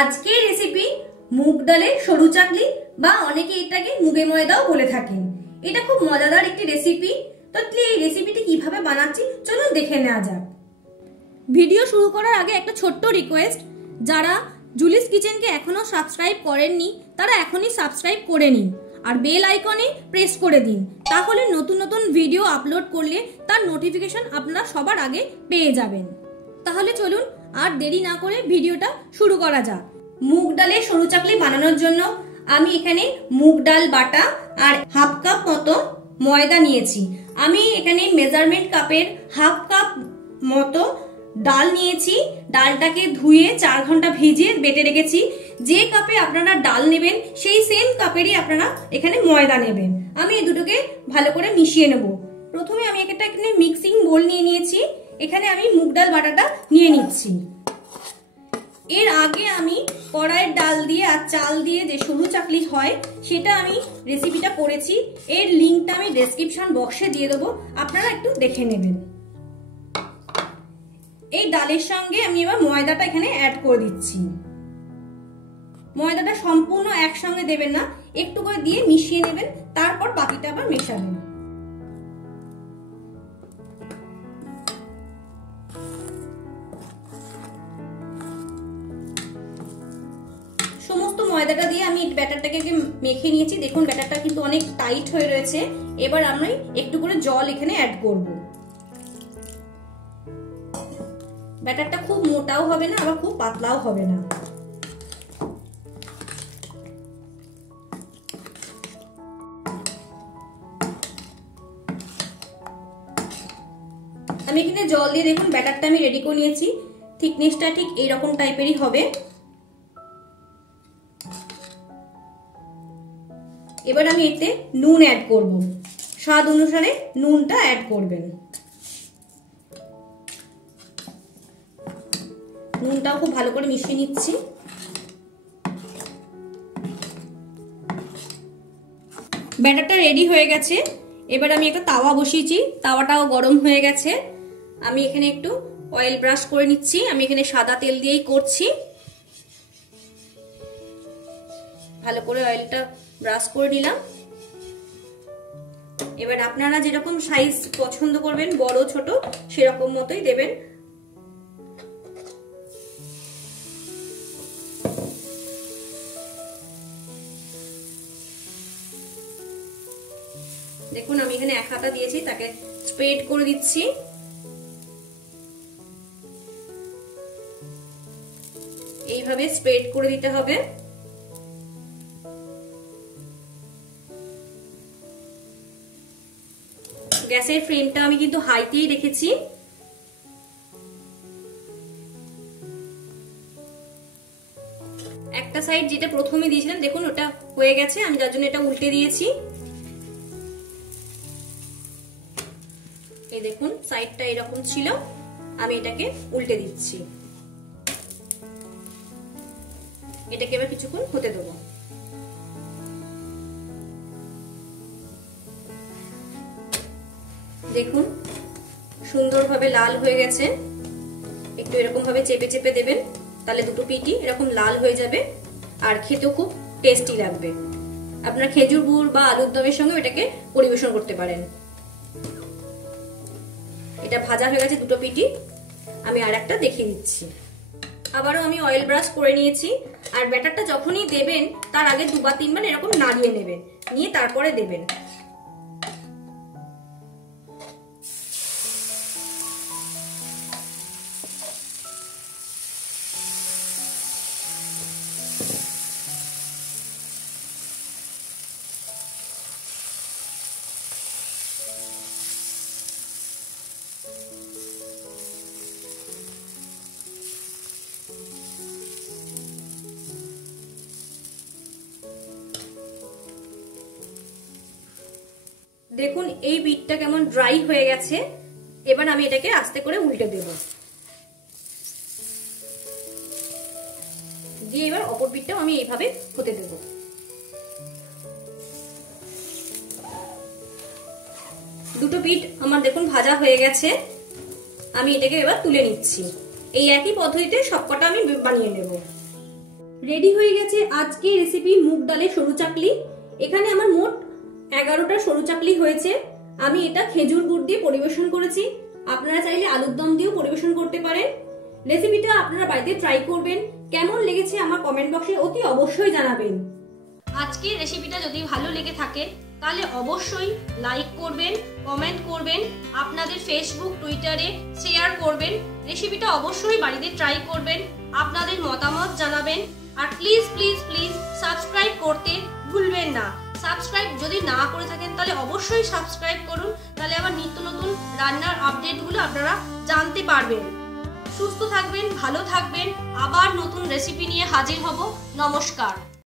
আজকে রেসিপি মুগ ডালের সরু চাকলি বা অনেকে এটাকে মুগে ময়দাও বলে থাকেন। এটা খুব মজাদার একটি রেসিপি। তো এই রেসিপিটি কিভাবে বানাচ্ছি চলুন দেখে নেওয়া যাক। ভিডিও শুরু করার আগে একটা ছোট্ট রিকোয়েস্ট, যারা জুলিস কিচেনকে এখনো সাবস্ক্রাইব করেননি তারা এখনই সাবস্ক্রাইব করে নিন আর বেল আইকনে প্রেস করে দিন, তাহলে নতুন নতুন ভিডিও আপলোড করলে তার নোটিফিকেশন আপনারা সবার আগে পেয়ে যাবেন। তাহলে চলুন আর দেরি না করে ভিডিওটা শুরু করা যাক। মুগ ডালের সরু চাকলি বানানোর জন্য আমি এখানে মুগ ডাল বাটা আর হাফ কাপ মতো ময়দা নিয়েছি। আমি এখানে মেজারমেন্ট কাপের হাফ কাপ মতো ডাল নিয়েছি। ডালটাকে ধুয়ে 4 ঘন্টা ভিজিয়ে বেটে রেখেছি। যে কাপে আপনারা ডাল নেবেন সেই সেম কাপেরই আপনারা এখানে ময়দা নেবেন। আমি এই দুটোকে ভালো করে মিশিয়ে নেব। প্রথমে আমি এখানে মিক্সিং বোল নিয়ে নিয়েছি। এখানে আমি মুগ ডাল বাটাটা নিয়ে নিচ্ছি। এর আগে আমি কড়াইয়ের ডাল দিয়ে আর চাল দিয়ে যে সরু চাকলি হয় সেটা আমি রেসিপিটা করেছি। এর লিঙ্কটা আমি ডেসক্রিপশন বক্সে দিয়ে দেবো, আপনারা একটু দেখে নেবেন। এই ডালের সঙ্গে আমি এবার ময়দাটা এখানে অ্যাড করে দিচ্ছি। ময়দাটা সম্পূর্ণ একসঙ্গে দেবেন না, একটু করে দিয়ে মিশিয়ে নেবেন, তারপর বাকিটা আবার মেশাবেন। সমস্ত ময়দাটা দিয়ে আমি ব্যাটারটাকে মেখে নিয়েছি। দেখুন ব্যাটারটা কিন্তু অনেক টাইট হয়ে রয়েছে। এবার আমি একটু করে জল এখানে অ্যাড করব। ব্যাটারটা খুব মোটাও হবে না আবার খুব পাতলাও হবে না। আমি এখানে জল দিয়ে দেখুন ব্যাটারটা আমি রেডি করে নিয়েছি। থিকনেসটা ঠিক এইরকম টাইপেরই হবে। এবার আমি এতে নুন অ্যাড করব। স্বাদ অনুসারে নুনটা অ্যাড করবেন। নুনটাও খুব ভালো করে মিশিয়ে নিচ্ছি। ব্যাটারটা রেডি হয়ে গেছে। এবার আমি একটা তাওয়া বসিয়েছি, তাওয়াটাও গরম হয়ে গেছে। আমি এখানে একটু অয়েল ব্রাশ করে নিচ্ছি। আমি এখানে সাদা তেল দিয়েই করছি। ভালো করে অয়েলটা ব্রাশ করে নিলাম। এবার আপনারা যেরকম সাইজ পছন্দ করবেন, বড় ছোট সেরকম মতোই দেবেন। দেখুন আমি এখানে 1 হাতা দিয়েছি, তাকে স্প্রেড করে দিচ্ছি। এইভাবে স্প্রেড করে দিতে হবে। গ্যাসের ফ্লেমটা আমি কিন্তু হাইতেই রেখেছি। একটা সাইড যেটা প্রথমে দিয়েছিলাম দেখুন ওটা হয়ে গেছে, আমি যার জন্য এটা উল্টে দিয়েছি। এই দেখুন সাইডটা এরকম ছিল, আমি এটাকে উল্টে দিচ্ছি। এটাকে এবার কিছুক্ষণ হতে দেবো। দেখুন সুন্দরভাবে লাল হয়ে গেছে। একটু এরকম ভাবে চেপে চেপে দেবেন, তাহলে দুটো পিঠই এরকম লাল হয়ে যাবে আর খেতেও খুব টেস্টি লাগবে। আপনারা খেজুর গুড় বা আলুর দমের সঙ্গে এটাকে পরিবেশন করতে পারেন। এটা ভাজা হয়ে গেছে দুটো পিঠই। আমি আর একটা দেখিয়ে দিচ্ছি। আবারও আমি অয়েল ব্রাশ করে নিয়েছি। আর ব্যাটারটা যখনই দেবেন তার আগে 2 বা 3 বার এরকম নাড়িয়ে নেবেন, নিয়ে তারপরে দেবেন। দেখুন এই পিঠটা কেমন ড্রাই হয়ে গেছে। এবার আমি এটাকে আস্তে করে উল্টে দেব, দিয়ে এবার অপর পিঠটাও আমি এইভাবে হতে দেব। দুটো পিঠ আমার দেখুন ভাজা হয়ে গেছে, আমি এটাকে এবার তুলে নিচ্ছি। এই একই পদ্ধতিতে সবকটা আমি বানিয়ে নেব। রেডি হয়ে গেছে আজকের রেসিপি মুগ ডালের সরু চাকলি। এখানে আমার মোট 11টা সরু চাকলি হয়েছে। আমি এটা খেজুর গুড় দিয়ে পরিবেশন করেছি, আপনারা চাইলে আলুর দম দিয়েও পরিবেশন করতে পারেন। রেসিপিটা আপনারা বাড়িতে ট্রাই করবেন, কেমন লেগেছে আমার কমেন্ট বক্সে অতি অবশ্যই জানাবেন। আজকের রেসিপিটা যদি ভালো লেগে থাকে তাহলে অবশ্যই লাইক করবেন, কমেন্ট করবেন, আপনাদের ফেসবুক টুইটারে শেয়ার করবেন। রেসিপিটা অবশ্যই বাড়িতে ট্রাই করবেন, আপনাদের মতামত জানাবেন। আর প্লিজ প্লিজ প্লিজ সাবস্ক্রাইব করতে ভুলবেন না। সাবস্ক্রাইব যদি না করে থাকেন তাহলে অবশ্যই সাবস্ক্রাইব করুন, তাহলে আবার নিত্য নতুন রান্নার আপডেটগুলো আপনারা জানতে পারবেন। সুস্থ থাকবেন, ভালো থাকবেন, আবার নতুন রেসিপি নিয়ে হাজির হব। নমস্কার।